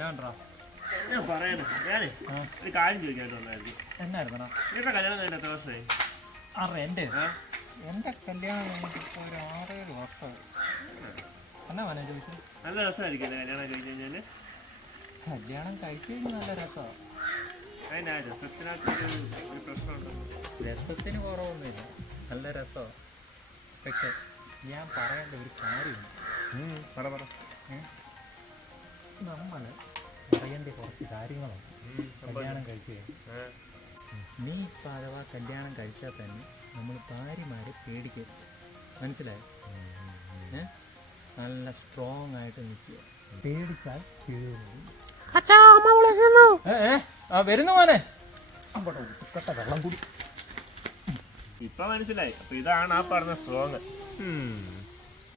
ഞാൻ പറയണേ ഞാനേ ഒരു കാര്യം ചോദിക്കാനായിട്ട് വന്നായിരുന്നു. എന്നായിരുന്നടാ നിങ്ങളുടെ കല്യാണം കഴിഞ്ഞ എത്ര വർഷമായി? എൻ്റെ കല്യാണം കഴിഞ്ഞിട്ട് ഇപ്പോൾ ഒരു 6-7 വർഷം. എന്നാ മോനെ ചോദിച്ചു? നല്ല രസമായിരിക്കും കല്യാണം കഴിഞ്ഞ് കഴിഞ്ഞാൽ. കല്യാണം കഴിച്ചു കഴിഞ്ഞാൽ നല്ല രസമാണ്. അതിനാ രസത്തിനകത്ത് ഒരു പ്രശ്നമുണ്ടോ? രസത്തിന് കുറവൊന്നുമില്ല, നല്ല രസമാണ്. പക്ഷെ ഞാൻ പറയേണ്ട ഒരു കാര്യമുണ്ട്. നമ്മൾ അറിയേണ്ട കുറച്ച് കാര്യങ്ങളുണ്ട് കല്യാണം കഴിച്ചു കഴിഞ്ഞാൽ. നീ ഇപ്പം അഥവാ കല്യാണം കഴിച്ചാൽ തന്നെ നമ്മൾ ഭാര്യമാരെ പേടിക്കും, മനസ്സിലായോ? നല്ല സ്ട്രോങ് ആയിട്ട് നിൽക്കുക. പേടിച്ചാൽ വരുന്നു മോനെ. ഇപ്പൊ മനസ്സിലായി. അപ്പൊ ഇതാണ് ആ പറഞ്ഞ സ്ട്രോങ്.